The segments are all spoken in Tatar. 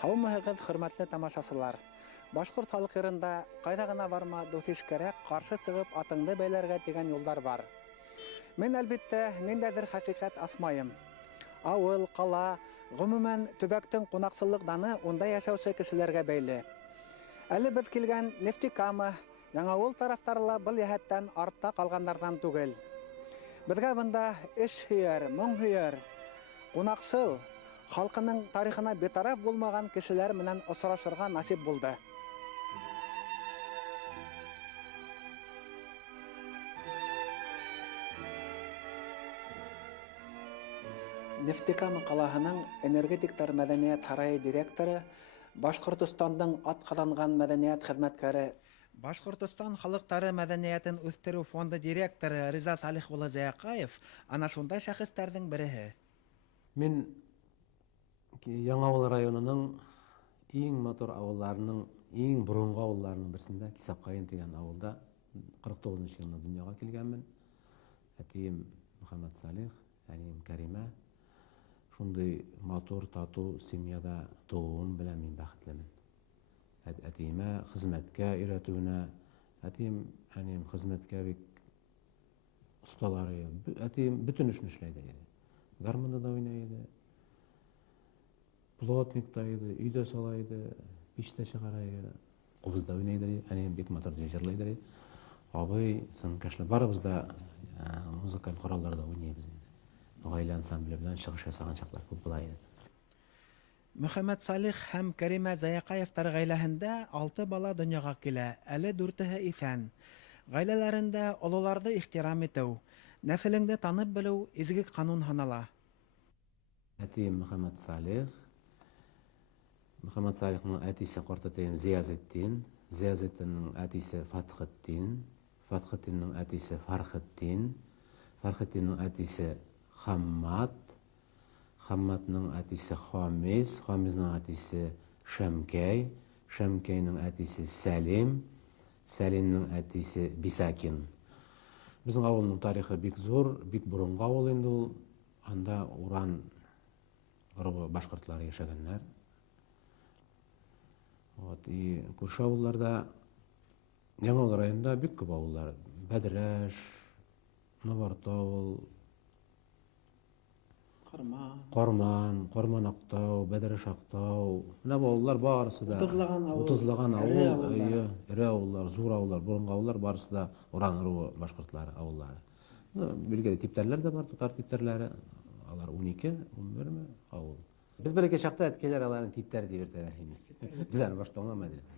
Һаумыһығыҙ, хөрмәтле тамашасылар. Башҡорт халыҡ йырында ҡайҙа ғына барма дуҫ-ишкәрәк ҡаршы сығып атыңды бәйләргә тигән юлдар бар. Мин, әлбиттә, ниндәйҙер хәҡиҡәт асмайым. Ауыл, ҡала, ғөмүмән төбәктең ҡунаҡсыллыҡ даны унда йәшәүсе кешеләргә бәйле. Әле беҙ килгән Нефтекама, Яңауыл тарафтары ла был йәһәттән артта ҡалғандарҙан түгел. Беҙгә бында эш һөйәр, моң һөйәр, ҡунаҡсыл, халҡының тарихына битараф булмаған кешеләр менән осрашырға насип булды. Нефтекама ҡалаһының энергетиктар мәҙәниәт һарайы директоры, Башҡортостандың атҡаҙанған мәҙәниәт хеҙмәткәре, Башҡортостан халыҡтары мәҙәниәтен үҫтереү фонды директоры Риза Салих улы Зәйәҡаев ана шундай шәхестәрҙең береһе. Мин Яңауыл районының иң матур ауылларының, иң боронғо ауылларының берсендә, Кисапҡайын тигән ауылда 49-нчы йылында донъяға килгәнмен. Әтием Мөхәммәт Салих, әнием Кәримә. Шундай матур, тату семьяда тыуым белән мин бәхетлемен. Әтиемә хезмәткә өйрәтеүенә, әнием хезмәткә бик осталары. Әтием бөтөн эшне эшләйҙер иде. Гармунда да уйнай иде, плотникта иде, өйдә сала иде, пиштә чыгара иде, ҡубызда уйнайҙыр иде. Әнием бик матур җырлайҙыр иде. Абый, сынкашлы, барыбыз да музыкаль ҡоралдарҙа уйнайбыҙ инде. Ғаилә ансамбле белән сығыш ясаған чаҡлар күп була иде. Мөхәммәт Салих һәм Кәримә Зәйәҡаевтар ғаиләһендә 6 бала донъяға килә, әле 4-һе иҫән. Ғаиләләрендә ололарҙы ихтирам итеү, нәселеңде танып белеү изге ҡанун һанала. Әтием Мөхәммәт Салихның әтисе ҡартатайым Зиязетдин, Зиязетдинның әтисе Фатхетдин, Фатхетдинның әтисе Фархетдин, Фархетдинның әтисе Хаммат, Хамматның әтисе Хамис, Хамизның әтисе Шәмкәй, Шәмкәйнең әтисе Сәлим, Сәлимнең әтисе Бисакин. Безнең авылның тарихы бик зур, бик боронғо авыл инде ул. Анда уран ғырбы башҡортлары йәшәгәннәр. Күрше ауылларда, Яңауыл районында бик күп ауыллар. Бәдрәш, Набартауыл, Ҡорман Аҡтау, Бәдрәш Аҡтау. Менә бу ауыллар барысы да 30-лаган ауыл, эре ауыллар, зур ауыллар, боронғо ауыллар, барысы да уран ырыуы башҡортлары ауыллары. Билгеле типтәрләр дә бар, тутар типтәрләре. Алар 12-11 ауыл. Без бәләкәй чаҡта әткәләр аларның типтәре дип йөрөтәләр. Без аны башта аңламайбыҙ.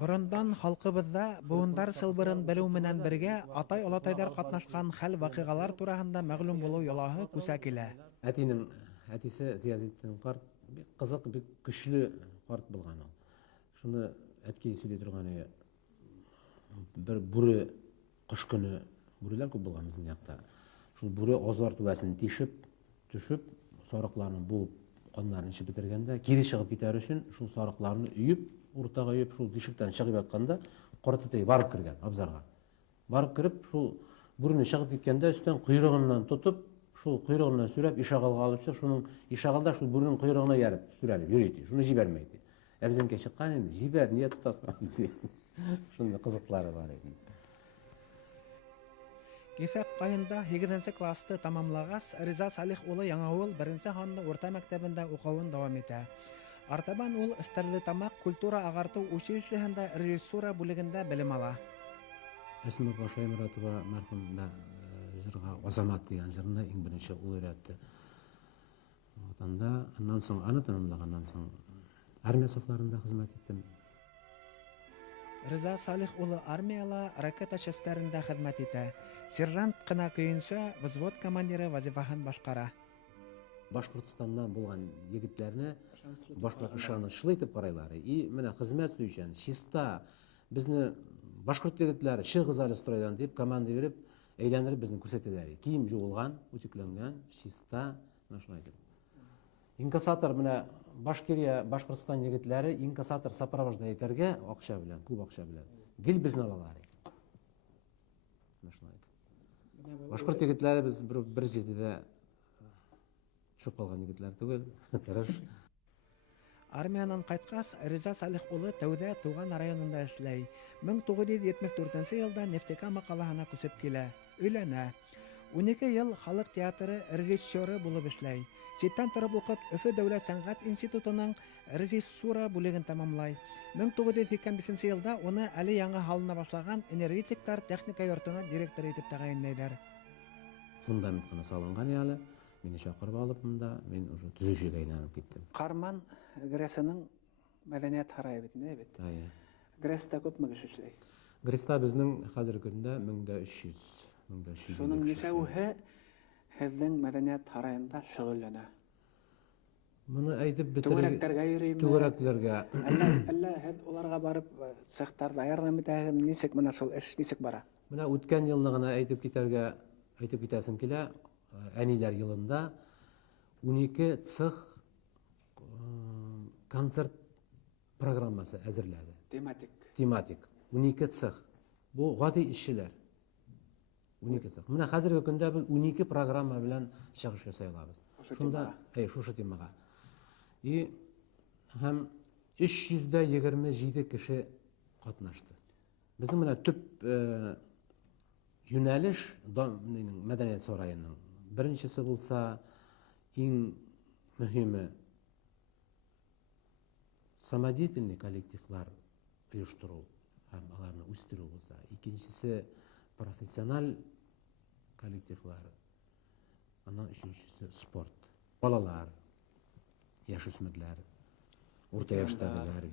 Борондан халҡыбыҙҙа быуындар сылбырын белеү менән бергә атай-олатайҙар ҡатнашҡан хәл-ваҡиғалар тураһында мәғлүм булыу йолаһы күсә килә. Әтинең әтисе Зиязетдин ҡарт бик ҡызыҡ, бик көслө ҡарт булған ул. Шуны әткәй сөйләй торғаны, бер бүре ҡыш көнө, бүреләр күп булған безнең яҡта. Шул бүре озар түбәсен төшөп, сарыҡларын буып, ҡаннарын эсеп бетергәндә, кире сығып китәр өсөн шул сарыҡларны өйөп, уртаға өйөп, шул тишектән сығып ятҡанда, ҡартатай барып кергән абзарға. Барып кереп, шул бүрене сығып киткәндә, өстән ҡойроғонан тотоп, шул ҡойроғонан сүрәп, ишағалға алып сығып, шуның ишағалда шул бүрене ҡойроғона ярып, сүрәлеп йөрөй. Шуны җибәрмәй. Әбезәнкәй сыҡҡан инде, җибәр, ниңә тотасың? Шундай ҡызыҡлары бар иде. Кисапҡайында 8-нче класты тамамлағас, Риза Салих улы Яңауыл 1-нче һанлы урта мәктәбендә уҡыуын дауам итә. Артабан ул Стәрлетамаҡ культура ағартыу училищеһында режиссура бүлегендә белем ала. Әсмә Пашай Моратова мәрхүм жырға Азамат дигән жырны иң беренче ул өйрәтте. Анда аннан соң, аны тамамлағаннан соң армия сафларында хеҙмәт иттем. Риза Салих улы армияла ракета частәрендә хеҙмәт итә. Сержант ҡына көйөнсә взвод командиры вазифаһын башҡара. Башҡортостандан булған егетләрне башҡа ышанышлы итеп ҡарайлар. И менә хеҙмәт сөйшән, чиста, безне башҡорт егетләре шығыз әле стройдан дип команда биреп, әйләнереп безне күрсәтәләр. Кием жыуылған, үтекләнгән, чиста, шулай итеп. Инкассатор менә Башкирия, Башҡортостан егетләре инкассатор сопровождай итәргә аҡса белән, күп аҡса белән. Гел безне алалар. Башҡорт егетләре без бер җирдә төшөп ҡалған егетләр түгел. Армиянан кайткас, Риза Салих улы тәүдә туган районында эшләй. 1974 елда Нефтекама калаһына күсеп килә. Өйләнә. 12 ел халык театры режиссеры булып эшләй. Ситтән торып укып, Өфө дәүләт сәнгать институтының режиссура бүлеген тәмамлай. 1985 елда уны әле яңа һалына башлаган энергетиктар техника йортына директор итеп тәгаенләйләр. Фундамент кына салынган әле. Мине чакырып алып монда, мен уже төзүчегә әйләнеп киттем. Карман Грәсенең мәдәният һарае бит, не бит? Грәстә күпме кеше эшләй? Грәстә безнең хәзерге көндә 1300. Шуның нисәүһе һеҙҙең мәдәниәт һарайында шөғөлләнә? Моны әйтеп Түгәрәктәргә йөрөйме? Түгәрәкләргә. Әллә һеҙ уларга барып цехтарда ярдәм итәһегеҙ? Нисек менә шул эш нисек бара? Менә үткән елны гына әйтеп китәсем килә. Әниләр йылында 12 цех концерт программасы әзерләде. Тематик. 12 цех. Бу гади эшчеләр. 12 цех. Менә хәзерге көндә без 12 программа белән чыгыш ясый алабыз. Шунда, шушы темага. И һәм 327 кеше катнашты. Безнең менә төп юнәлеш мәдәният сарайының беренчесе булса, иң мөһиме самодеятельный коллективлар оештыру һәм аларны үстерү булса, икенчесе профессиональ коллективлар, аннан өченчесе спорт. Балалар, яшүсмерләр, урта яшьтәгеләр,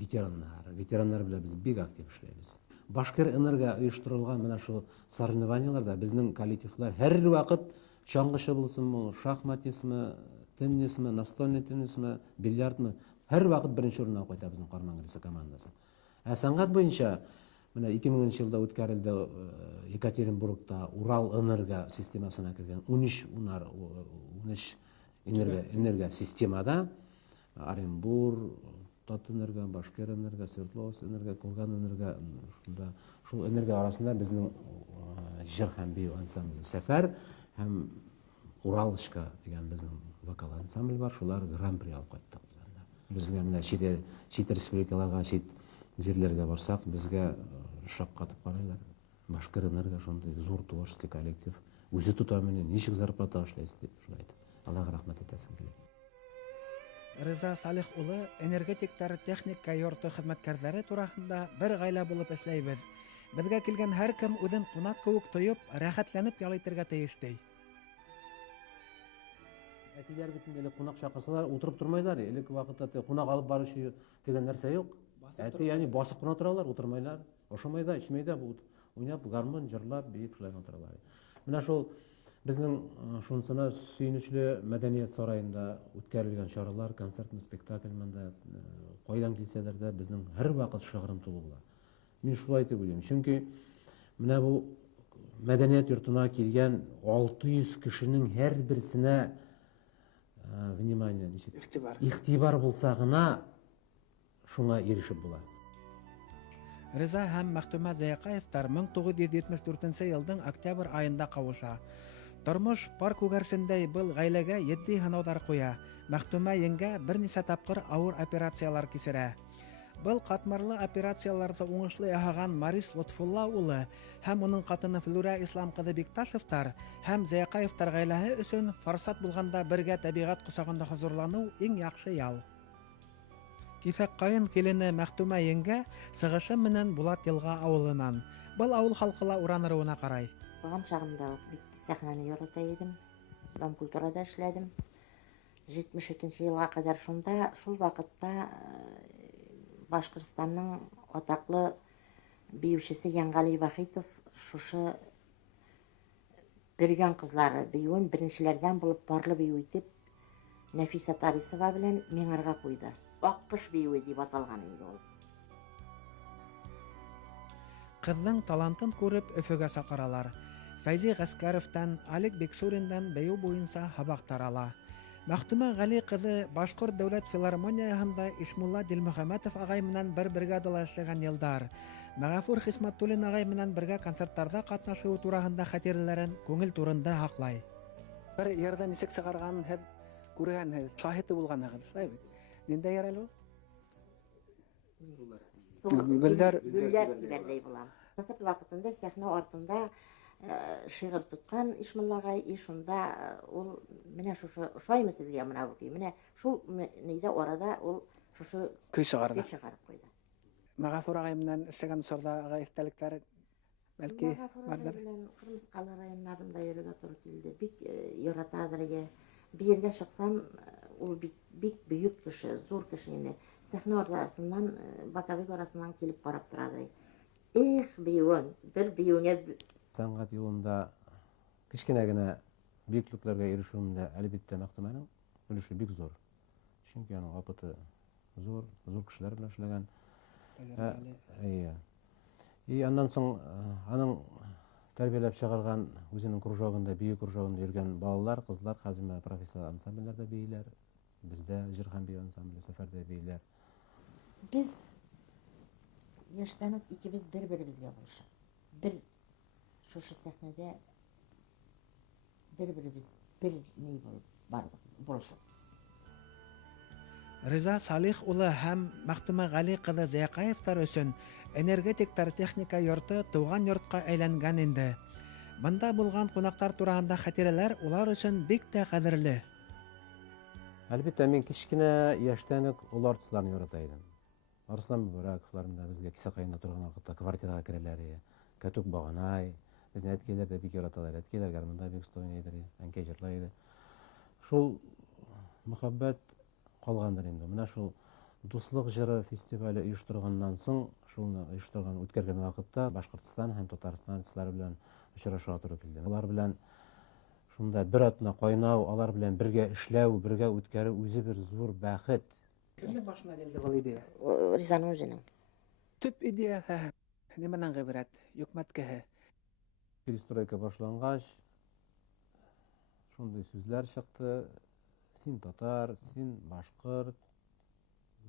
ветераннар белән без бик актив эшләйбез. Башкир энерго оештырылган менә шул соревнованиеларда безнең коллективлар һәр вакыт чаңгышы булсынмы, шахматизмы, теннисмы, настольный теннисмы, бильярдмы, һәр вакыт беренче урынга кайта безнең Карман Грәсе командасы. Сәнгать буенча менә 2000 елда үткәрелде Екатеринбургта Урал энерго системасына кергән 13 энерго системада Оренбур, Татэнерго, Башкир энерго, Свердловск энерго, Курган энерго, шул энерго арасында безнең җыр һәм бию ансамбле Сәфәр һәм Уралышка дигән безнең вокал ансамбль бар, шулар гран-при алып кайттык без. Безгә менә чит республикаларга, чит җирләргә барсак, безгә шаккатып карыйлар. Башкир энерго шундый зур творческий коллектив. Үзе тутамыны ничек зарплата эшләйсез дип шулайды. Аллага рәхмәт итәсем килә. Риза Салих улы энергетиктар техника йорты хезмәткәрләре тураһында бер гаилә булып эшләйбез. Безгә килгән һәркем үзен кунак кебек тоеп, рәхәтләнеп ял итәргә тиеш ди. Әтиләр бит инде кунак чакырсалар, утырып тормайлар. Элек вакытта кунак алып баручы дигән нәрсә юк. Әти, яни басып кына торалар, утырмайлар. Ошамайда, ичмәйдә бу уйнап, гармон җырлап, биеп шулай утыралар. Менә шул безнең шунсына сөенечле мәдәният сарайында үткәрелгән чаралар, концерт, спектакль монда кайдан килсәләр дә безнең һәр вакыт шыгрым тулы була. Мин шулай дип уйлыйм. Чөнки менә бу мәдәният йортына килгән 600 кешенең һәр берсенә внимание, игътибар булса гына шуңа ирешеп була. Риза һәм Мәхтүмә Зәйкаевтар 1974 елның октябрь айында кавыша. Тормыш пар күгәрсендәй был гаиләгә җитди һынаудар куя. Мәхтүмә еңгә берничә тапкыр авыр операциялар кисерә. Был катмарлы операцияларда уңышлы яһаган Марис Лотфулла улы һәм уның катыны Флүрә Ислам кызы Бикташевтар һәм Зәйкаевтар гаиләһе өчен форсат булганда бергә табигать кусагында хозурлану иң яхшы ял. Кисәк кайын килене Мәхтүмә еңгә сыгышы менән Булат Елга авылынан. Был авыл халкыла ураныруына карай. Балам чагымда бик сәхнәне ярата идем. Дом культурада эшләдем. 72 елга кадәр шунда, шул вакытта Башкортстанның атаклы биючесе Янгали Вахитов шушы Бөргән кызлары биюен беренчеләрдән булып парлы бию итеп Нәфиса Тарисова белән миңарга куйды. Аккош биюе дип аталган иде ул. Кызның талантын күреп Өфөгә сакыралар. Фәйзи Гаскаровтан, Алик Бексуриндан бәю буенча хабак тарала. Мәхтүмә Гали кызы Башкорт дәүләт филармонияһында Ишмулла Дилмөхәмәтов агай менән бер бригадала эшләгән елдар. Мәгафур Хисмәтуллин агай менән бергә концертларда катнашуы турында хатирәләрен күңел турында хаклай. Бер ярда нисек сыгарган һәм күргән шаһиты булганыгыз, шулай бит. Нинди яралу? Güllər siberdey bulam. Konцерт вакытында сәхнә артында шигырь тоткан Ишмулла агай, шунда ул менә шушы ошаймы сезгә менә бу көй? Менә шул нидә арада ул шушы Көй чыгарды. көй чыгарып куйды. Мәгафур агай менән эшләгән сордагы истәлектәр бәлки Мәгафур агай бардыр. белән Кырмыскалы районнарында йөрергә туры килде. Бик яратадыр иде. Bir yerге чыксам, ул бик бөек кеше, зур кеше инде. Сәхнә арасыннан, боковик арасыннан килеп карап торады. Эх, биюен, бер биюеңә Сәнгать юлында кечкенә генә бөеклекләргә ирешүендә әлбәттә Мәхтүмәнең өлеше бик зур. Чөнки аның опыты зур кешеләр белән эшләгән. И аннан соң аның тәрбияләп чыгарган үзенең кружогында, бию кружогында йөргән балалар, кызлар хәзер профессиональ ансамбльләрдә бийләр. Бездә җыр һәм бию ансамбле сәфәрдә бийләр. Biz яшьтән үк икебез бер-беребезгә булышып, бер шушы сәхнәдә бер-беребез бер ни булып бардык, булышып. Риза Салих улы һәм Мәхтүмә Гали кызы Зәякаевтар өчен энергетиктар техника йорты туган йортка әйләнгән инде. Монда булган кунаклар турында хатирәләр улар өчен бик тә кадерле. Әлбәттә, мин кечкенә яшьтән үк ул артистларны ярата идем. Арслан Мөбараковлар менә безгә кисәкәенә торган вакытта квартирага керәләр. Кәтүк Баганай, безне әткәйләр дә бик яраталар. Әткәйләр гармонда бик уста уйныйдыр, әнкәй җырлый иде. Шул мөхәббәт калгандыр инде. Менә шул Дуслык җыры фестивале оештырганнан соң, шуны оештырган үткәргән вакытта Башкортстан һәм Татарстан артистлары белән очрашуга туры килде. Алар белән шунда бер атна кайнау, алар белән бергә эшләү, бергә үткәрү үзе бер зур бәхет. Кемнең башына килде бу идея? Ризаның үзенең. Төп идея нимәнән гыйбарәт? Юкмәткәһе. Перестройка башлангач, шундый сүзләр чыкты. Син татар, син башкорт,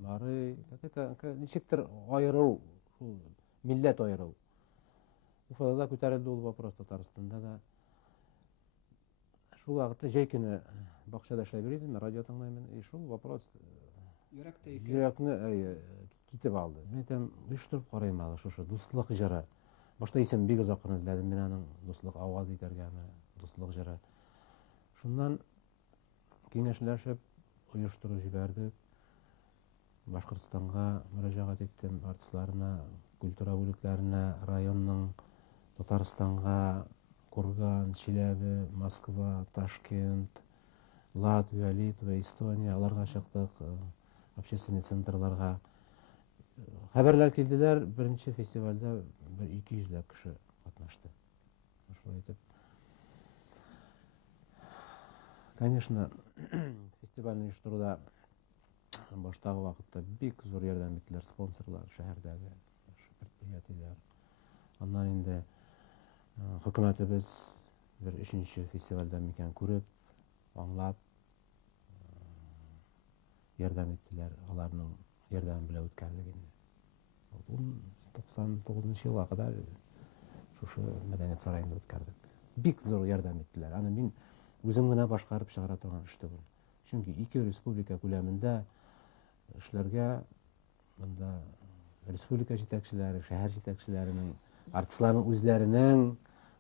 бары, ничектер айыру, шул милләт айыру. Уфада күтәрелде ул вопрос, Татарстанда да. Шул вакытта җәй көне бакчада эшләп йөридем, радио тыңлаймын. Шул вопрос йөрәкне китеп алды. Мин әйтәм, оештырып карыйм әле шушы дуслык җыры. Башта исем бик озак кына эзләдем мин аның дуслык аваз итәргәме, дуслык җыры. Шуннан киңәшләшеп оештырып җибәрдек. Башкортстанга мөрәҗәгать иттем, артистларына, культура бүлекләренә, районның, Татарстанга, Курган, Чиләбе, Москва, Ташкент, Латвия, Литва, Эстония, аларга чыктык, общественный центрларга. Хәбәрләр килделәр, беренче фестивальдә 200 кеше катнашты. Шулай итеп. Конечно, фестивальне оештыруда баштагы вакытта бик зур ярдәм иттеләр спонсорлар, шәһәрдәге предприятиеләр. Аннан инде хөкүмәтебез бер 3нче фестивальдән микән күреп, аңлап ярдәм иттеләр. Аларның ярдәме белән үткәрдек инде. 99 елга кадәр шушы мәдәният сараенда үткәрдек. Бик зур ярдәм иттеләр. Аны мин үзем генә башкарып чыгара торган эш түгел. Чөнки 2 республика күләмендә эшләргә монда республика җитәкчеләре, шәһәр җитәкчеләренең, артистларның үзләренең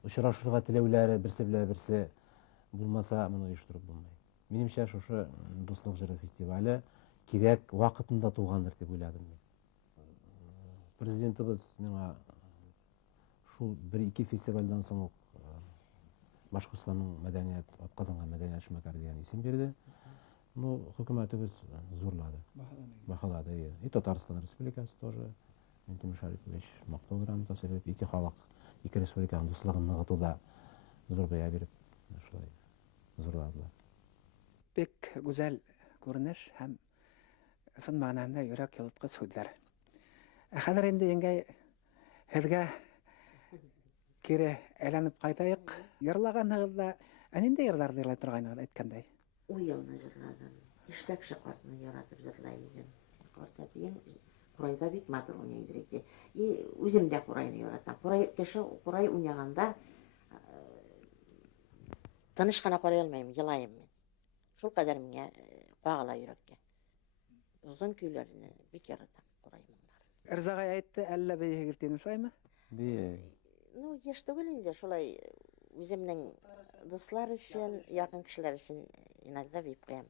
очрашырга теләүләре берсе белән берсе булмаса, моны оештырып булмый. Минемчә, шушы дуслык җыры фестивале кирәк вакытында тугандыр дип уйладым мин. Президентыбыз миңа шул 1-2 фестивальдән соң Башкортстанның мәдәният, атказанган мәдәният эшмәкәре дигән исем бирде. Ну, хөкүмәтебез зурлады, баһалады. И Татарстан Республикасы тоже. Минтимер Шарипович мактау грамотасы биреп, ике халык, ике республиканың дуслыгын ныгытуда зур бәя биреп, шулай зурладылар. Бик гүзәл күренеш һәм сын мәгънәсендә йөрәк ялыткыч сүзләр. Хәзер инде еңгәй һезгә кире әйләнеп кайтайык. Йырлаганыгызда, нинди йырлар йырлай торганыгыз әйткәндәй? Уелны җырладым. Ишкә кеше картны яратып җырлай идем. Карта дигән курайда бик матур уйнайдыр иде. И үзем дә курайны яратам. Кеше курай уйнаганда тыныч кына карый алмыйм, елайым мин. Шул кадәр миңа кагыла йөрәккә. Узын көйләрне бик яратам, курай моңнар. Эрзагай айтты, әллә бәйе гиртен шаймы? Ну, еш түгел инде, шулай үземнең дуслар өчен, якын кешеләр өчен иногда бик куям.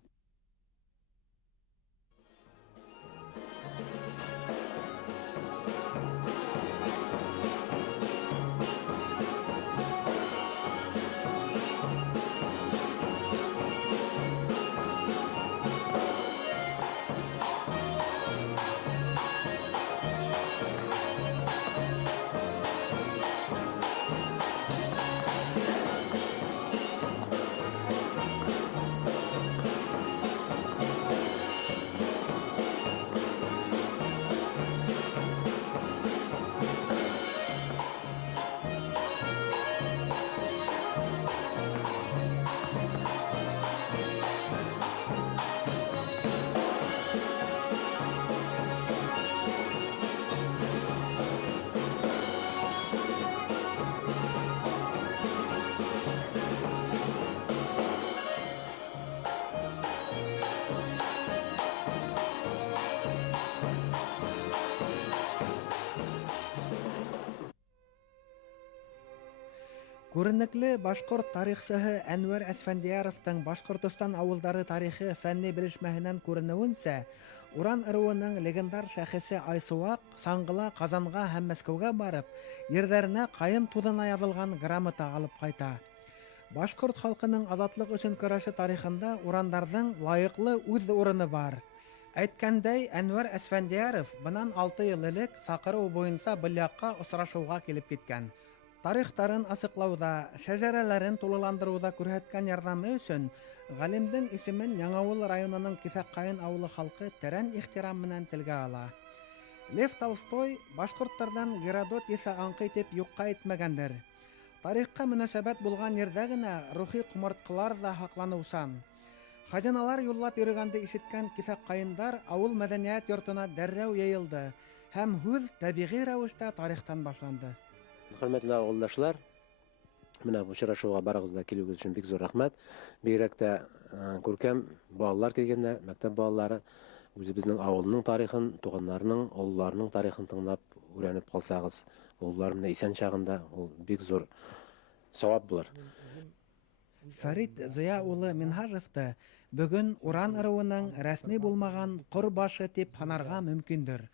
Күренекле башкорт тарихчысы Әнвәр Әсфәндияровтың Башкортстан авылдары тарихы фәнни белешмәһеннән күренүенсә, Уран ыруының легендар шәхесе Айсуак Саңгыла, Казанга һәм Мәскәүгә барып, ерләренә кайын тудына язылган грамота алып кайта. Башкорт халкының азатлык өчен көрәше тарихында урандарның лаеклы үз урыны бар. Әйткәндәй, Әнвәр Әсфәндияров бынан 6 ел элек сакыру буенча был якка очрашуга килеп киткән. Тарихтарын асыклауда, шәҗәрәләрен тулыландыруда күрһәткән ярдәме өчен галимдең исемен Яңавыл районының Кисәккаен авылы халкы тәрән ихтирам менән телгә ала. Лев Толстой башкортлардан Геродот исә аңкый дип юкка әйтмәгәндер. Тарихка мөнәсәбәт булган ердә генә рухи кумырткалар да һакланусан. Хазиналар юллап йөргәнде ишеткән Кисәккаендар авыл мәдәният йортына дәррәү йыелды һәм һүз табигый рәвештә тарихтан башланды. Хөрмәтле авылдашлар, менә бу очрашуга барыгызда килүегез өчен бик зур рәхмәт. Бигрәк тә күркәм балалар килгәннәр, мәктәп балалары үзебезнең авылның тарихын, туганнарның, авылларның тарихын тыңлап, өйрәнеп калсагыз, уллар менә исән чагында ул бик зур савап булыр. Фәрит Зыя улы Минһажевты бүген Уран ыруының рәсми булмаган корбашы дип һанарга мөмкиндер.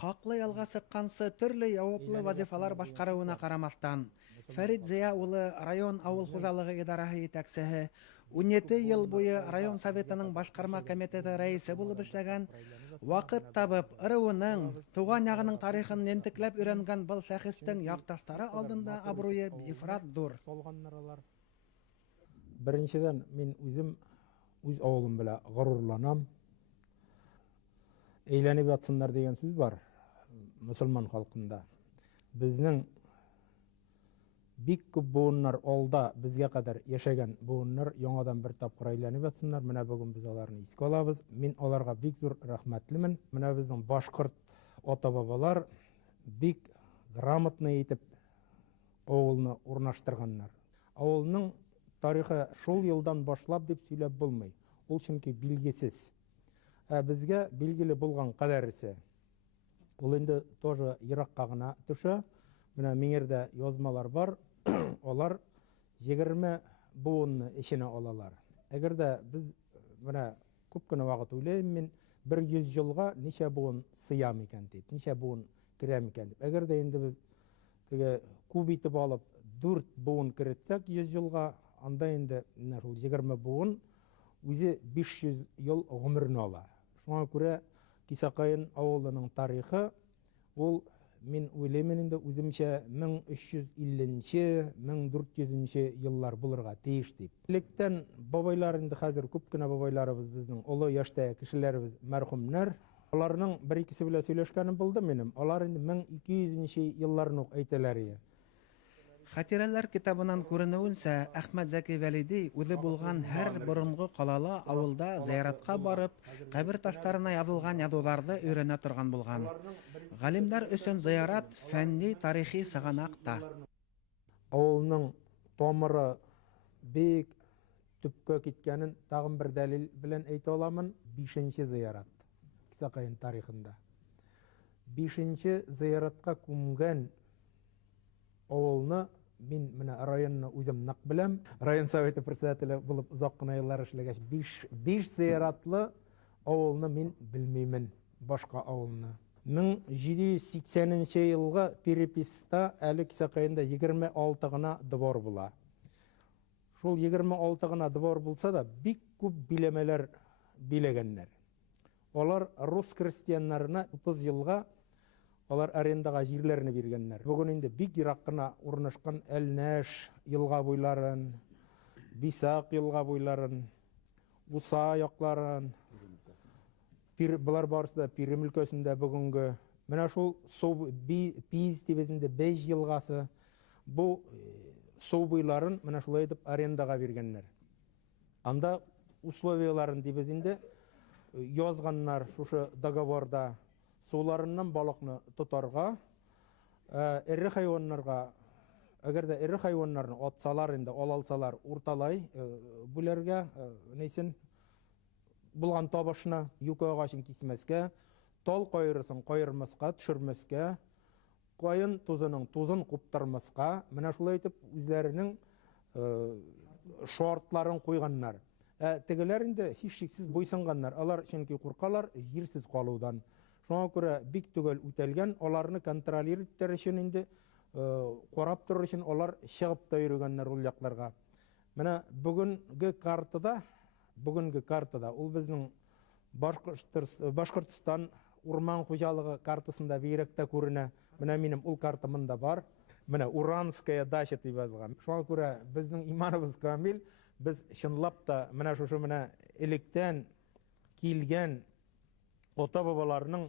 Хаклы ялга сыккансы төрле яуаплы вазифалар башкаруына карамастан, Фәрит Зыя улы район авыл хуҗалыгы идарәһе җитәкчесе, 17 ел буе район советының башкарма комитеты рәисе булып эшләгән, вакыт табып ыруының, туган ягының тарихын нентекләп өйрәнгән был шәхестең якташлары алдында абруе бифрат зур. Беренчедән, мин үзем үз авылым белән горурланам. Әйләнеп ятсыннар дигән сүз бар мөселман халкында. Безнең бик күп буыннар алда безгә кадәр яшәгән буыннар яңадан бер тапкыр әйләнеп ятсыннар. Менә бүген без аларны искә алабыз. Мин аларга бик зур рәхмәтлемен. Менә безнең башкорт ата-бабалар бик грамотный итеп авылны урнаштырганнар. Авылның тарихы шул елдан башлап дип сөйләп булмый. Ул чөнки билгесез. Безгә билгеле булган кадәресе. Ул инде тоже еракка гына төшә. Менә миңердә язмалар бар. Алар 20 буынны эченә алалар. Әгәр дә без менә күп кенә вакыт уйлыйм мин 100 елга ничә буын сыям икән дип, ничә буын керәм икән дип. Әгәр дә инде без теге күп итеп алып 4 буын керетсәк 100 елга, анда инде шул 20 буын үзе 500 ел гомерне ала. Шуңа күрә Кисәккаен авылының тарихы ул мин уйлыйм инде үземчә 1350-нче, 1400-нче еллар булырга тиеш дип. Лектән бабайлар инде хәзер күп кенә бабайларыбыз безнең олы яшьтә кешеләребез мәрхүмнәр. Аларның бер-икесе белән сөйләшкәнем булды минем. Алар инде 1200-нче елларны ук әйтәләр. Хатирәләр китабынан күренүенсә, Әхмәт Зәки Вәлиди үзе булган һәр борынгы калала, авылда зияратка барып, кабер ташларына язылган язуларны өйрәнә торган булган. Галимдар өчен зиярат фәнни, тарихи сыганак та. Авылның тамыры бик төпкә киткәнен тагын бер дәлил белән әйтә аламын. 5нче зиярат Кисәккаен тарихында. 5-нче зыяратка күмгән авылны мин менә районны үзем нык беләм. Район советы председателе булып озак кына еллар эшләгәч, 5 зыяратлы авылны мин белмимен, башка авылны. 1780 елга переписта әле Кисәкәендә 26 гына двор була. Шул 26 гына двор булса да, бик күп биләмәләр биләгәннәр. Алар рус крестьяннарына 30 елга алар арендага җирләрне биргәннәр. Бүген инде бик ерак кына урнашкан Әлнәш елга буйларын, Бисак елга буйларын, Уса якларын, Булар барысы да Пирим өлкәсендә бүгенге. Менә шул Пиз тибезендә Бәҗ елгасы, бу су буйларын менә шулай итеп арендага биргәннәр. Анда условияларын тибезендә язганнар шушы договорда суларыннан балыкны тотарга, эре хайваннарга, әгәр дә эре хайваннарны атсалар инде, алалсалар, урталай бүләргә, нәйсен булган табышына юк агачын кисмәскә, тал кайрысын кайырмаска, төшермәскә, кайын тузының тузын куптармаска, менә шулай итеп үзләренең шартларын куйганнар. Тегеләр инде һичшиксез буйсынганнар. Алар чөнки куркалар җирсез калудан. Шуңа күрә бик түгел үтәлгән, аларны контролировать итәр өчен инде карап торыр өчен алар чыгып та йөргәннәр ул якларга. Менә бүгенге картада ул безнең Башкортстан урман хуҗалыгы картасында бигрәк күренә. Менә минем ул картамда бар. Менә Уранская дача дип язылган. Шуңа күрә безнең иманыбыз камил. Без чынлап та менә шушы менә электән килгән ата-бабаларның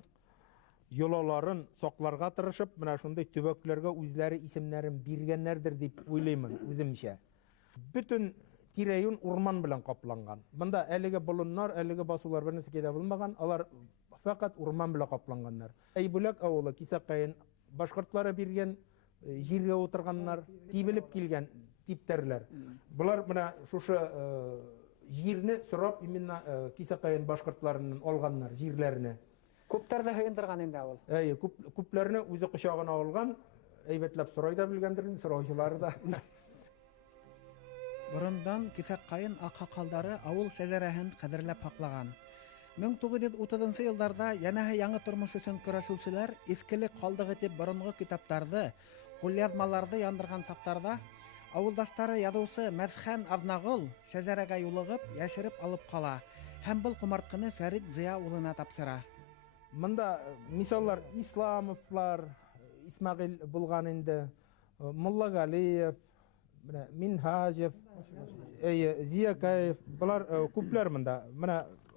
йолаларын сакларга тырышып, менә шундый төбәкләргә үзләре исемнәрен биргәннәрдер дип уйлыймын үземчә. Бүтән тирәюн урман белән капланган. Монда әлеге болыннар, әлеге басулар бернәрсә кидә булмаган, алар фақат урман белән капланганнар. Әйбүләк авылы Кисәкәен башкортлары биргән җиргә утырганнар, тибелеп килгән типтәрләр. Булар менә шушы җирне сорап именно Кисәкәен башкортларыннан алганнар җирләрне. Күптәрдә һыендырган инде авыл. Күпләрне үзе кочагына алган, әйбәтләп сорай да белгәндер, сораучылары да. Борындан Кисәкәен аксакалдары авыл шәҗәрәһен кадерләп һаклаган. 1930 елларда янәһе яңа тормыш өчен көрәшүчеләр искелек калдыгы дип борынгы китаптарды, кулъязмаларны яндырган сактарда авылдаштары язучы Мәсхан Азнагыл шәҗәрәгә юлыгып, яшереп алып кала һәм бу кумартканы Фәрит Зыя улына тапшыра. Монда мисаллар Исламовлар, Исмагыйль булган инде, Муллагалиев, менә Минхаҗев, Зиякаев, булар күпләр монда.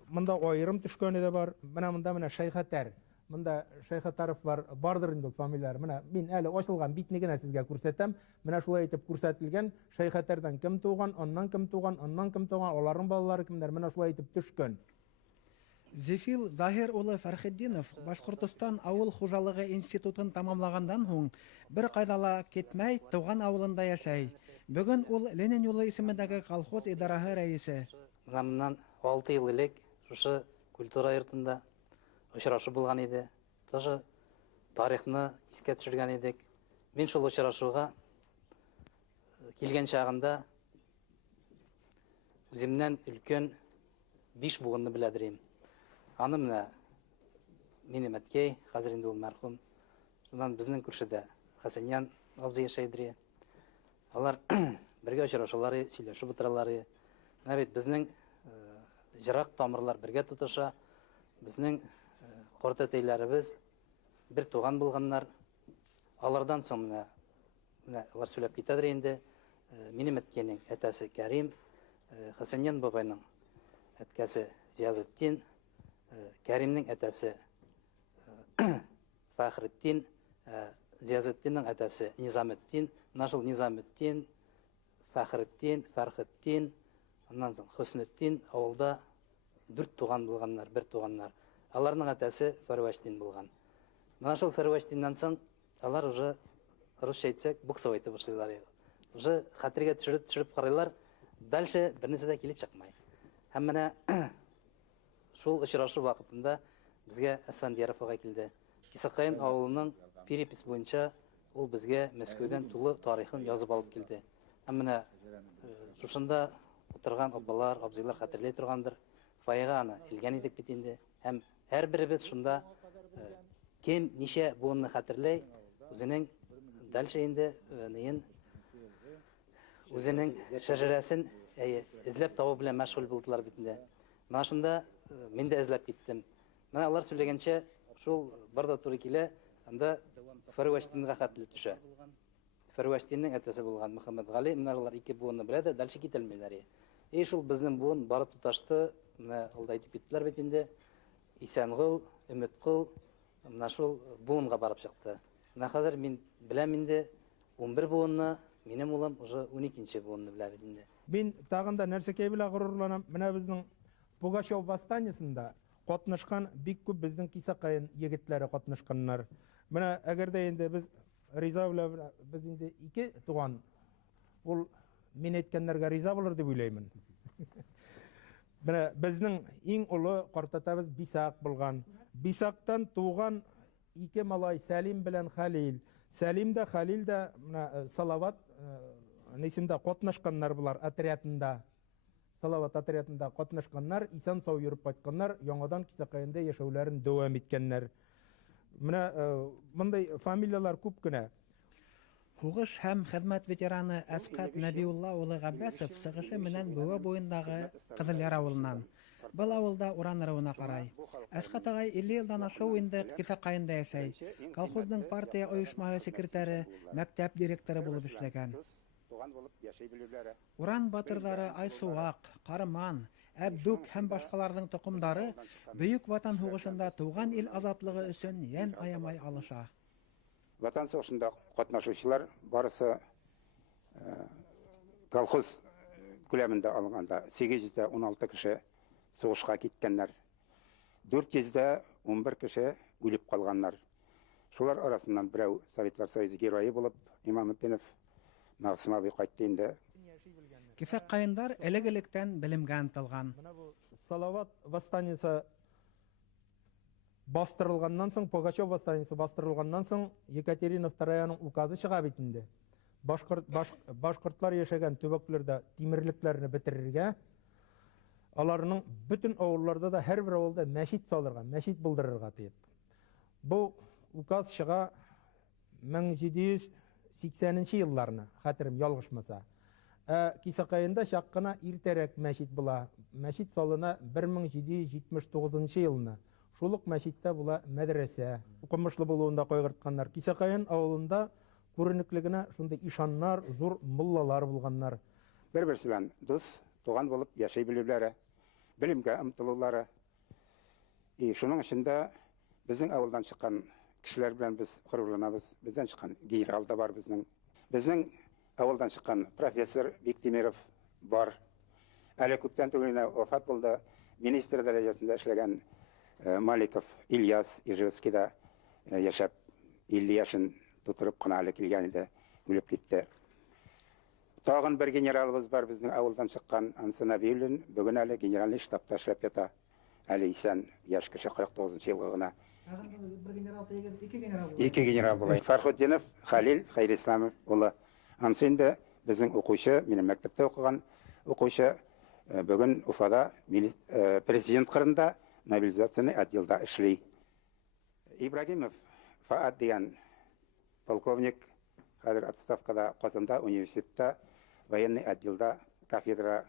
Монда аерым төшкәне дә бар. Монда Шәйхәтәр. Монда Шәйхәтәровлар бардыр инде фамилияләр. Мин әле ачылган битне генә сезгә күрсәтәм. Менә шулай итеп күрсәтелгән Шәйхәтәрдән кем туган, аннан кем туган, аларның балалары кемнәр, менә шулай итеп төшкән. Зефил Захир улы Фәрхетдинов Башкортстан авыл хуҗалыгы институтын тамамлагандан һуң бер кайдала китмәй туган авылында яшәй. Бүген ул Ленин юлы исемендәге колхоз идараһы рәисе. Моннан 6 ел элек шушы культура йортында очрашу булган иде. Тоже тарихны искә төшергән идек. Мин шул очрашуга килгән чагында үземнән өлкән 5 бугынны беләдерим. Аны менә минем әткәй, хәзер инде ул мәрхүм. Шуннан безнең күршедә Хәсәньян абзый яшәйдер. Алар бергә очрашулары, сөйләшеп утыралар. Менә бит безнең җырак тамырлар бергә тотыша. Безнең карт әтәйләребез бер туган булганнар. Алардан соң менә алар сөйләп китәдер инде. Минем әткәйнең әтәсе Кәрим, Хәсәньян бабайның әткәсе Зиязетдин, Кәримнең әтәсе Фәхретдин, Зиязетдинның әтәсе Низаметдин, нашыл Низаметдин, Фәрхетдин, аннан соң Хөснетдин авылда 4 туган булганнар, 1 туганнар. Аларның әтәсе Фәрвәштин булган. Менә шул Фәрвәштиннән соң алар уже русча әйтсәк буксовый итеп башлыйлар. Уже хәтергә төшереп карыйлар, дальше бернәрсә дә килеп чыкмай. Һәм менә шул очрашу вакытында безгә Әсфәндияров ага килде. Кисақайын авылының перепис бойынша ул безгә Мәскәүдән тулы тарихын язып алып килде. Һәм менә шушында утырган абалар, абзыйлар хәтерләй торгандыр. Файга аны илгән идек бит инде. Һәм һәрберебез шунда кем ничә буынны хәтерләй, үзенең дальше инде неен үзенең шәҗәрәсен эзләп табу белән мәшгуль булдылар бит инде. Менә шунда мин дә эзләп киттем. Менә алар сөйләгәнчә шул бар да туры килә, анда Фәрвәштинга хәтле төшә. Фәрвәштиннең әтәсе булган Мөхәммәд Гали, менә алар ике буынны белә дә, дальше китәлмәйләр. Шул безнең буын барып тоташты, менә алда әйтеп киттеләр бит инде. Исәнгол, Өметкол, менә шул буынга барып чыкты. Менә хәзер мин беләм инде 11 буынны, минем улым уже 12нче буынны белә бит инде. Мин тагында нәрсәкәй белән горурланам. Менә безнең Пугачев восстаниесында катнашкан бик күп безнең Кисакайын егетләре катнашканнар. Менә әгәр дә инде без риза белән без инде ике туган ул мин әйткәннәргә риза булыр дип уйлаймын. Менә безнең иң улы картатабыз Бисак булган. Бисактан туган ике малай Сәлим белән Хәлил. Сәлим дә Хәлил дә менә Салават нисендә катнашканнар булар отрядында. Салават отрядында катнашканнар, исән сау йөреп кайтканнар, яңадан Кисакайында яшәүләрен дәвам иткәннәр. Менә мондай фамилиялар күп кенә. Хугыш һәм хезмәт ветераны Әсқат Нәбиулла улы Габбасов сыгышы менән Буа буендагы Кызылъяр авылыннан. Был авылда уран ырыуына карай. Әсқат агай 50 елдан ашу инде Кисакайында яшәй. Колхозның партия оешмасы секретаре, мәктәп директоры булып эшләгән. Уран батырлары Айсуак, Карман, Әбдүк һәм башкаларның токымдары Бөек Ватан сугышында туган ил азатлыгы өчен ян аямай алыша. Ватан сугышында катнашучылар барысы колхоз күләмендә алганда 816 кеше сугышка киткәннәр. 411 кеше үлеп калганнар. Шулар арасыннан берәү Советлар Союзы герое булып Имаметдинов Мәгъсүм абый кайтты инде. Кисакайындар элек-электән белемгә ынтылган. Менә бу Салават восстаниесе бастырылганнан соң, Пугачев восстаниесе бастырылганнан соң Екатерина II указы чыга бит инде. Башкортлар яшәгән төбәкләрдә тимерлекләрне бетерергә, аларның бөтен авылларда да һәрбер авылда мәчет салырга, мәчет булдырырга тиеп. Бу указ чыга 1780 елларны, хәтерем ялгышмаса. Кисакайында чаккына иртәрәк мәчет була. Мәчет салына 1779 елны. Шулык мәчеттә була мәдрәсә. Укымышлы булуында кайгыртканнар. Кисакайын авылында күренеклегенә шундый ишаннар, зур муллалар булганнар. Бер-берсе белән дус, туган булып яшәй белүләре, белемгә омтылулары. Шуның эчендә безнең авылдан чыккан кешеләр белән без горурланабыз. Бездән чыккан генерал да бар безнең. Безнең авылдан чыккан профессор Биктимиров бар. Әле күптән түгел вафат булды. Министр дәрәҗәсендә эшләгән Маликов Ильяс Ижевскийда яшәп 50 яшын тутырып кына әле килгән иде, үлеп китте. Тагын бер генералыбыз бар безнең авылдан чыккан Ансы Нәбиуллин, бүген әле генеральный штабта эшләп ята. Әле исән, яшь кеше 49 елга гына. Ике генерал булай. Фәрхетдинов Халил Хәйрисламов улы. Ансы инде безнең укучы, минем мәктәптә укыган укучы, бүген Уфада президент кырында мобилизационный отделда эшли. Ибрагимов Фаат дигән полковник, хәзер отставкада Казанда университетта военный отделда кафедра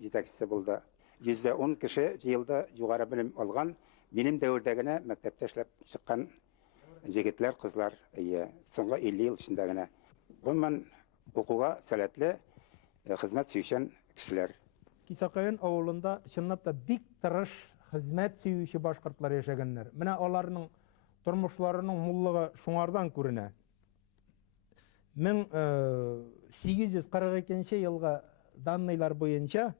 җитәкчесе булды. 110 кеше елда югары белем алган, минем дәврдә генә мәктәптә эшләп чыккан җегетләр, кызлар, соңгы 50 ел эчендә генә. Гомумән укуга сәләтле, хезмәт сөйчән кешеләр. Кисакайын авылында чынлап та бик тырыш хезмәт сөюче башкортлар яшәгәннәр. Менә аларның тормышларының муллыгы шуңардан күренә. 1842 елга данныйлар буенча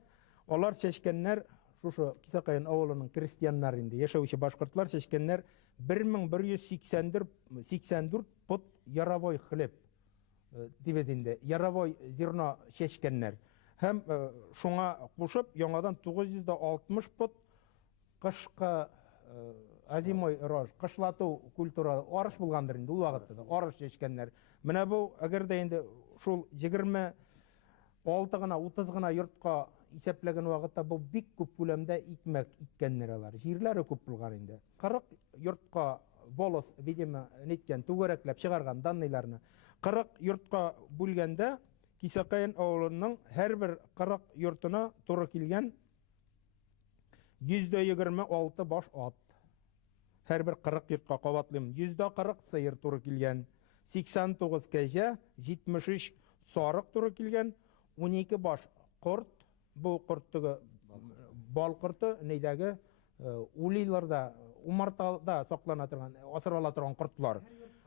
алар чәчкәннәр, шушы Кисакайын авылының крестьяннары инде, яшәүче башкортлар чәчкәннәр 1184 пот яровой хлеб дибез инде, яровой зерно чәчкәннәр. Һәм шуңа кушып, яңадан 960 пот кышкы азимой рож, кышлату культура арыш булгандыр инде ул вакытта да арыш чечкәннәр. Менә бу әгәр дә инде шул 26 гына 30 гына йортка исәпләгән вакытта бу бик күп күләмдә икмәк иккәннәр алар. Җирләре күп булган инде. 40 йортка волос, видимо, ниткән түгәрәкләп чыгарган данныйларны 40 йортка бүлгәндә Кисәкәен авылының һәрбер 40 йортына туры килгән 126 баш ат. Һәрбер 40 йортка кабатлыйм. 140 сыер туры килгән, 89 кәҗә, 73 сарык туры килгән, 12 баш корт. Бу корттыгы бал корты, нидәге улиларда, умартада саклана торган, асырала торган кортлар.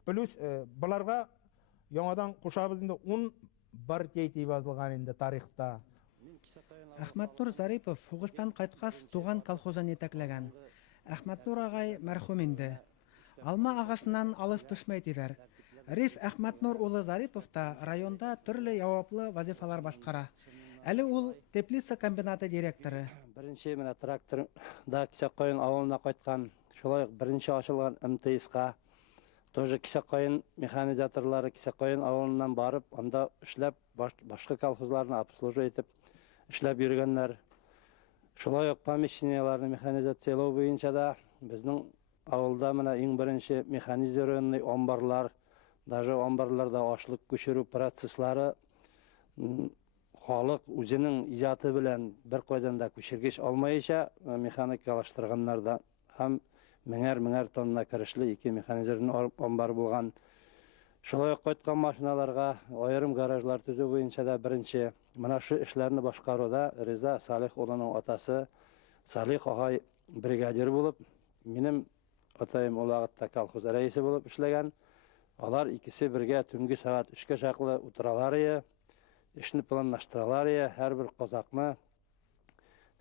Плюс буларга яңадан кушабыз инде 10 бар тейти язылган инде тарихта. Әхмәтнур Зарипов хугыстан кайткас туган колхозын етәкләгән. Әхмәтнур агай мәрхүм инде. Алма агасыннан алыс төшмәй диләр. Риф Әхмәтнур улы Зарипов та районда төрле яваплы вазифалар башкара. Әле ул теплица комбинаты директоры. Беренче менә тракторда Кисәккәен авылына кайткан, шулай ук беренче ачылган МТСка тоже Кисәккәен механизаторлары Кисәккәен авылыннан барып, анда эшләп башка колхозларны обслуживать итеп эшләп йөргәннәр. Шулай ук помещенияларны механизациялау буенча да безнең авылда менә иң беренче механизированный амбарлар, даже амбарларда ашлык күчерү процесслары халык үзенең иҗаты белән бер кайдан да күчергеч алмаенча механикалаштырганнарда һәм меңәр тонна кирешле 2 механизированный амбар булган. Шулай ук кайткан машиналарга аерым гаражлар төзү буенча да беренче менә шу эшләрне башкаруда Риза Салих улының атасы Салих агай бригадир булып, минем атайым ул вакытта колхоз рәисе булып эшләгән. Алар икесе бергә төнге сәгать 3-кә чаклы утыралар, эшне планлаштыралар, һәрбер казакны,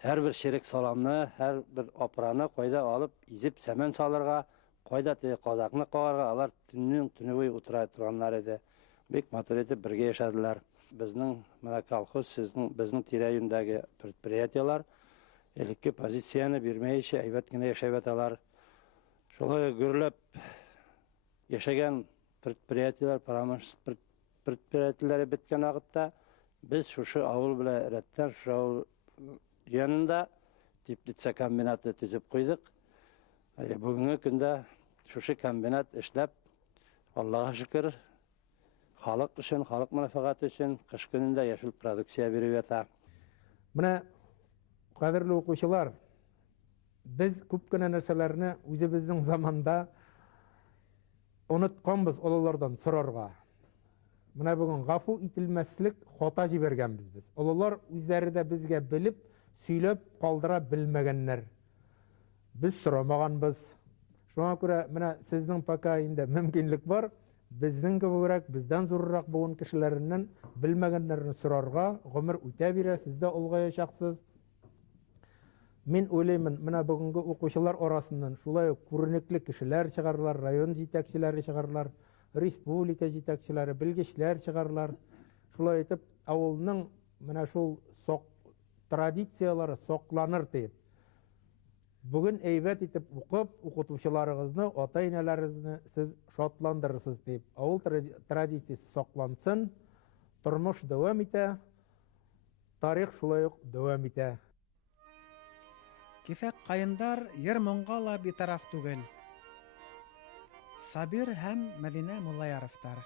һәрбер шерек саламны, һәрбер апраны кайда алып, изеп сәмән салырга, кайда казакны кагарга, алар төннең төне буе утыра торганнар иде. Бик матур итеп бергә яшәделәр. Безнең менә колхоз безнең тирә-юньдәге предприятиелар элекке позицияны бирмәенчә әйбәт кенә яшәп яталар. Шулай гөрләп яшәгән предприятиелар, промышленность предприятиеләре беткән вакытта без шушы авыл белән рәттән шул янында теплица комбинаты төзеп куйдык. Бүгенге көндә шушы комбинат эшләп, Аллаһка шөкер, халык өчен, халык мәнфәгате өчен кыш көнендә яшел продукция биреп ята. Менә кадерле укучылар, без күп кенә нәрсәләрне үзебезнең заманда онытканбыз олылардан сорарга. Менә бүген гафу ителмәслек хата җибәргәнбез без. Олылар үзләре дә безгә белеп, сөйләп калдыра белмәгәннәр. Без сорамаганбыз. Шуңа күрә менә сезнең пока инде мөмкинлек бар, безнең кебегрәк, бездән зуррак булган кешеләреннән белмәгәннәрне сорарга, гомер үтә бирә, сез дә улгаячаксыз. Мин уйлыймын, менә бүгенге укучылар арасыннан шулай ук күренекле кешеләр чыгарлар, район җитәкчеләре чыгарлар, республика җитәкчеләре, белгечләр чыгарлар. Шулай итеп, авылның менә шул традициялары сакланыр дип. Бүген әйбәт итеп укып, укытучыларыгызны, ата-әнәләрегезне сез шатландырырсыз дип. Авыл традициясе саклансын, тормыш дәвам итә, тарих шулай ук дәвам итә. Кисәк кайындар йыр-моңга ла битараф түгел. Сабир һәм Мәдинә Муллаяровтар.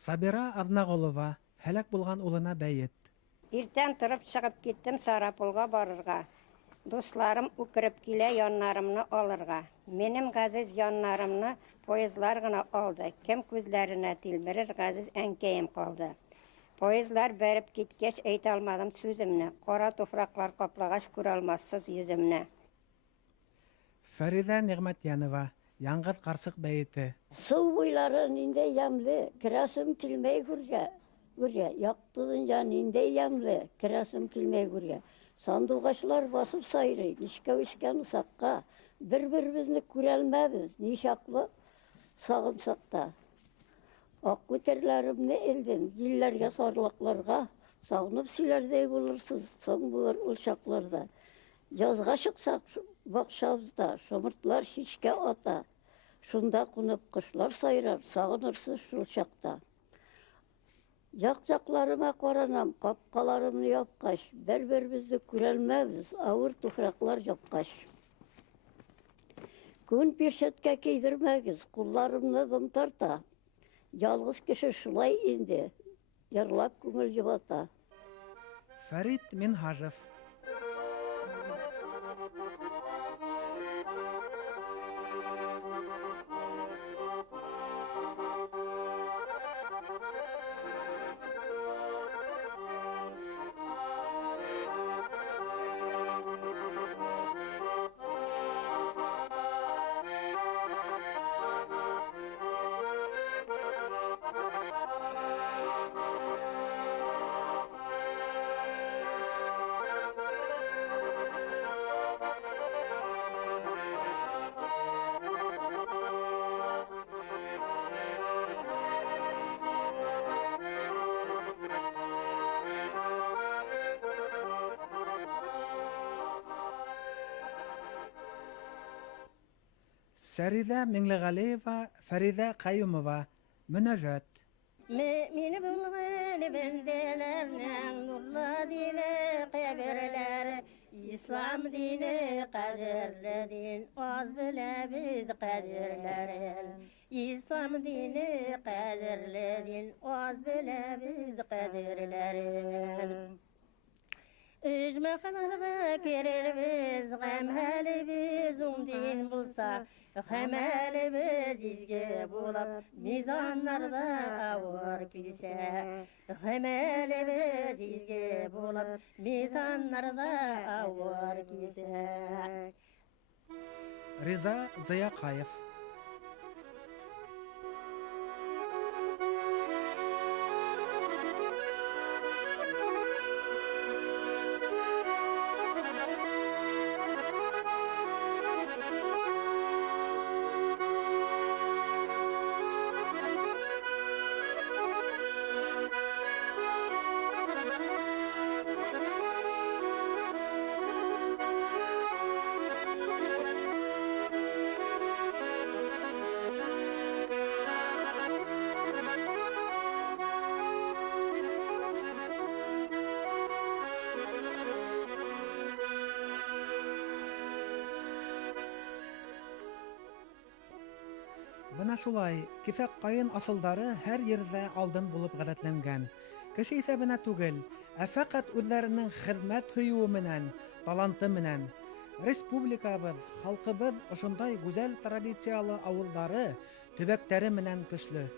Сабира Азнағолова һәлак булган улына бәйет. Иртән торып чыгып киттем Сарапулга барырга. Дусларым үкереп килә яннарымны алырга. Минем газиз яннарымны поездлар гына алды. Кем күзләренә тилмерер газиз әнкәем калды. Поездлар бәреп киткәч әйтә алмадым сүземне. Кара туфраклар каплагач күрә алмассыз йөземне. Фәридә Нигъмәтьянова, Яңгыз карчык бәйете. Су буйлары нинде ямлы, керәсем килмәй күргә. Яқты дөнья нинде ямлы, керәсем килмәй күргә. Сандугачлар басып сайрый, нишкә үскән усакка. Бер-беребезне күрәлмәбез, ничаклы сагынсак та. Ак күтәрләремне элдем, җилләргә сарлыкларга. Сагынып сөйләрдәй булырсыз, соң булыр ул чакларда. Язга чыксак бакчабызда, шомыртлар чишкә ата. Шунда кунып кошлар сайрар, сагынырсыз шул чакта. Як-якларыма каранам, капкаларымны япкач, бер-беребезне күрәлмәбез, авыр туфраклар япкач. Күн пиршеткә кейдермәгез, кулларымны дым тарта. Ялгыз кеше шулай инде, ярлап күңел җыбата. Фәрит Минһажев. Сәридә Миңлегалиева, Фәридә Каюмова. Мөнәҗәт. Мин булган бәндәләрнең нурлы дине каберләре, ислам дине кадерле дин, аз беләбез кадерләрен. Ислам дине кадерле дин, аз беләбез кадерләрен. Ücməklərə kerelbiz, qəmhəlimiz din bulsa, qəməlimiz izgə bulab, mizanlarda avur kilsə. Qəməlimiz izgə bulab, mizanlarda avur kilsə. Риза Зыякаев. Бына шулай, кисәк кайын асылдары һәр ердә алдын булып гадәтләнгән. Кеше исәбенә түгел, ә фақат үзләренең хезмәт һөюе менән, таланты менән. Республикабыз, халкыбыз ошондай гүзәл традициялы авылдары, төбәктәре менән көчле.